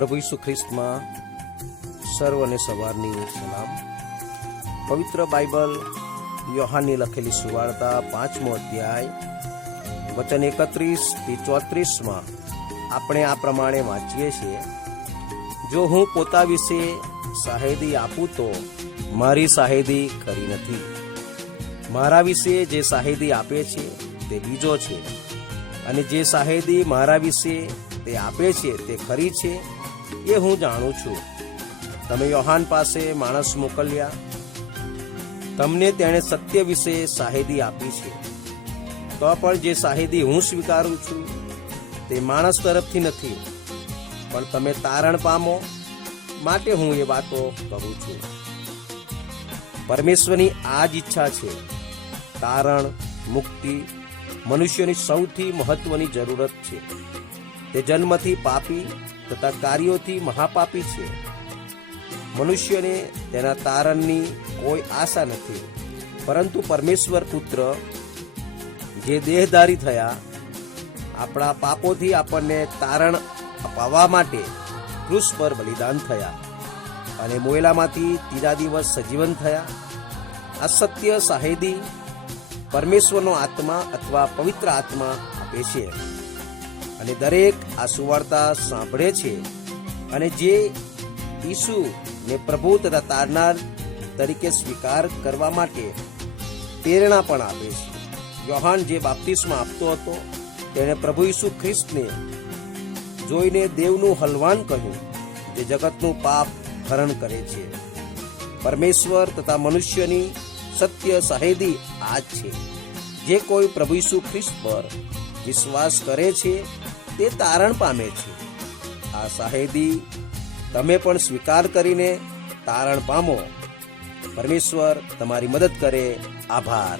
પ્રભુ ઈસુ ખ્રિસ્તમાં સર્વને સવારની સલામ. પવિત્ર બાઇબલ યોહાનની લખેલી સુવાર્તા પાંચમો અધ્યાય, વચન એકત્રીસથી ચોત્રીસમાં આપણે આ પ્રમાણે વાંચીએ છીએ, જો હું પોતા વિશે સાહેદી આપું તો મારી સાહેદી ખરી નથી. મારા વિશે જે સાહેદી આપે છે તે બીજો છે, અને જે સાહેદી મારા વિશે તે આપે છે તે ખરી છે એ હું જાણું છું. તમે યોહાન પાસે માણસ મોકલ્યા. તમને તેણે સત્ય વિશે સાહેદી આપી છે. તો પણ જે શાહિદી હું સ્વીકારું છું, તે માણસ તરફથી નથી. પણ તમે તારણ પામો માટે હું એ વાતો કહું છું. પરમેશ્વરની આ જ ઈચ્છા છે. તારણ, મુક્તિ મનુષ્યની સૌથી મહત્વની જરૂરત છે. તે જન્મથી પાપી તથા કાર્યોથી મહાપાપી છે. મનુષ્યને તેના તારણની કોઈ આશા નથી, પરંતુ પરમેશ્વર પુત્ર જે દેહધારી થયા, આપણા પાપોથી આપણને તારણ અપાવવા માટે ક્રુસ પર બલિદાન થયા અને મોયલામાંથી ત્રીજા દિવસ સજીવન થયા. આ સત્ય સાહેદી પરમેશ્વરનો આત્મા અથવા પવિત્ર આત્મા આપે છે. અને દરેક આ સુવાર્તા સાંભળે છે અને જે ઈસુ ને પ્રભુ તથા તારનાર તરીકે સ્વીકાર કરવા માટે પ્રેરણા પણ આપે છે. યોહાન જે બાપ્તિસમાં આપતો હતો, તેણે પ્રભુ ઈસુ ખ્રિસ્તને જોઈને દેવનું હલવાન કહ્યું, જે જગતનું પાપ હરણ કરે છે. પરમેશ્વર તથા મનુષ્યની સત્ય સહેદી આ જ છે. જે કોઈ પ્રભુ ઈસુ ખ્રિસ્ત પર વિશ્વાસ કરે છે, તે તારણ પામે છે. આ સાહેદી તમે પણ સ્વીકાર કરીને તારણ પામો. પરમેશ્વર તમારી મદદ કરે. આભાર.